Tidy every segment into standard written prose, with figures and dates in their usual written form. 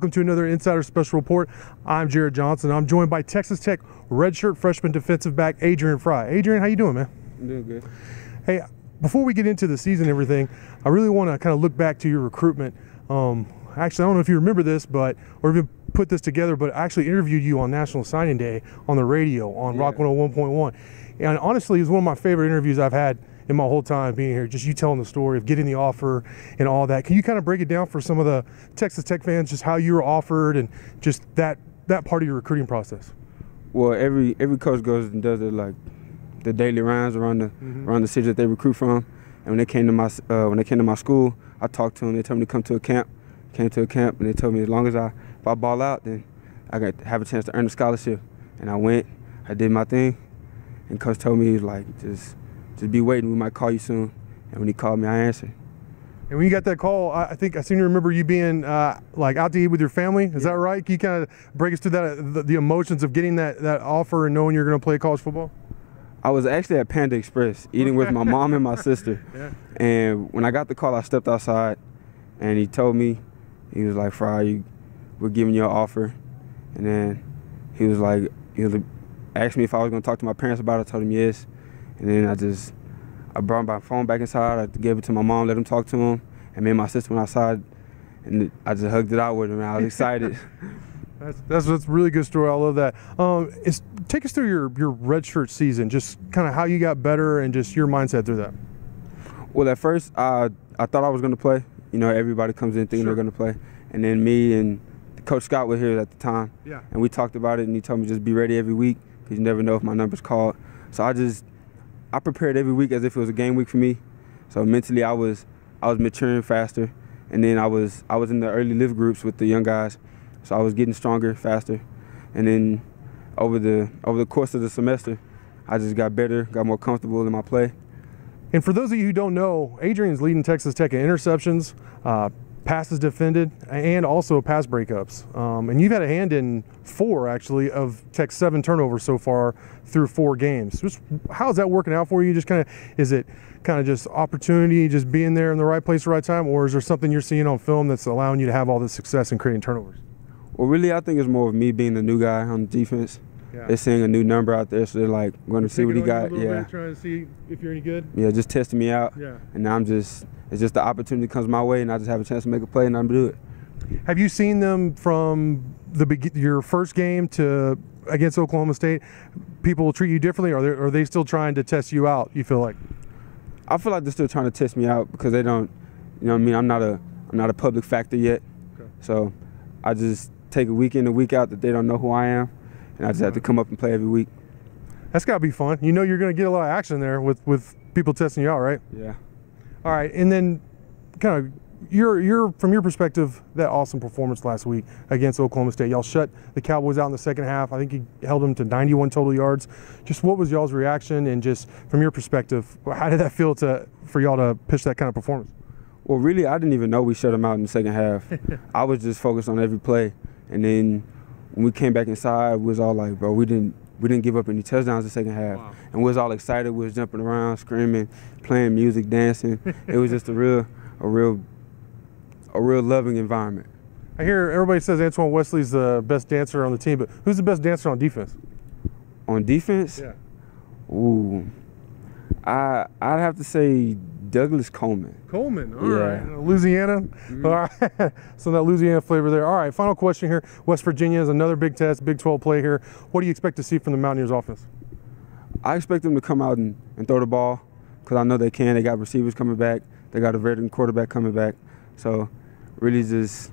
Welcome to another Insider Special Report. I'm Jared Johnson. I'm joined by Texas Tech redshirt freshman defensive back Adrian Frye. Adrian, how you doing, man? I'm doing good. Hey, before we get into the season and everything, I really want to kind of look back to your recruitment. Actually, I don't know if you remember this, or even put this together, but I actually interviewed you on National Signing Day on the radio on Rock 101.1. And honestly, it was one of my favorite interviews I've had in my whole time being here, just you telling the story of getting the offer and all that. Can you kind of break it down for some of the Texas Tech fans, just how you were offered and just that part of your recruiting process? Well, every coach goes and does the daily rounds around the city that they recruit from. And when they came to my school, I talked to them. They told me to come to a camp. Came to a camp, and they told me as long as if I ball out, then I got to have a chance to earn a scholarship. And I went, I did my thing, and coach told me just be waiting. We might call you soon. And when he called me, I answered. And when you got that call, I think I seem to remember you being out to eat with your family. Is that right? Can you kind of break us through that, the emotions of getting that offer and knowing you're going to play college football? I was actually at Panda Express eating with my mom and my sister. Yeah. And when I got the call, I stepped outside, and he told me, he was like, "Frye, we're giving you an offer." And then he asked me if I was going to talk to my parents about it. I told him yes. And then I brought my phone back inside. I gave it to my mom, let him talk to him. And me and my sister went outside, and I just hugged it out with him. I was excited. That's a really good story. I love that. Take us through your redshirt season, just kind of how you got better and just your mindset through that. Well, at first, I thought I was going to play. You know, everybody comes in thinking they're going to play. And then me and Coach Scott were here at the time. Yeah. And we talked about it, and he told me just be ready every week because you never know if my number's called. So I prepared every week as if it was a game week for me. So mentally, I was maturing faster. And then I was in the early lift groups with the young guys. So I was getting stronger, faster. And then over the course of the semester, I just got better, got more comfortable in my play. And for those of you who don't know, Adrian's leading Texas Tech in interceptions, passes defended, and also pass breakups. And you've had a hand in 4, actually, of Tech's 7 turnovers so far through 4 games. Just how's that working out for you? Is it kind of just opportunity, just being there in the right place at the right time, or is there something you're seeing on film that's allowing you to have all this success in creating turnovers? Well, really, I think it's more of me being the new guy on the defense. Yeah. They're seeing a new number out there, so they're like, "I'm going to see what he got." Yeah, trying to see if you're any good. Yeah, just testing me out. Yeah, and now it's just the opportunity comes my way, and I just have a chance to make a play, and I'm gonna do it. Have you seen them from your first game to against Oklahoma State? People treat you differently, or are they still trying to test you out? You feel like? I feel like they're still trying to test me out because they don't. You know what I mean? I'm not a public factor yet, so I just take a week in and week out that they don't know who I am. And I just have to come up and play every week. That's got to be fun. You know you're going to get a lot of action there with people testing you out, right? Yeah. All right, and then kind of from your perspective, that awesome performance last week against Oklahoma State. Y'all shut the Cowboys out in the second half. I think you held them to 91 total yards. Just what was y'all's reaction, and just from your perspective, how did that feel for y'all to pitch that kind of performance? Well, really, I didn't even know we shut them out in the second half. I was just focused on every play, and then when we came back inside, we was all like, "Bro, we didn't give up any touchdowns in the second half." Wow. And we was all excited. We was jumping around, screaming, playing music, dancing. It was just a real loving environment. I hear everybody says Antoine Wesley's the best dancer on the team, but who's the best dancer on defense? On defense? Yeah. Ooh, I'd have to say Douglas Coleman. Coleman, all right. Louisiana, all right. So that Louisiana flavor there. All right, final question here. West Virginia is another big test, Big 12 play here. What do you expect to see from the Mountaineers offense? I expect them to come out and throw the ball because I know they can. They got receivers coming back. They got a veteran quarterback coming back. So really just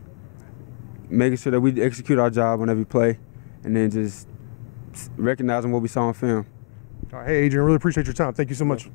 making sure that we execute our job on every play and then just recognizing what we saw on film. All right, hey, Adrian, really appreciate your time. Thank you so much.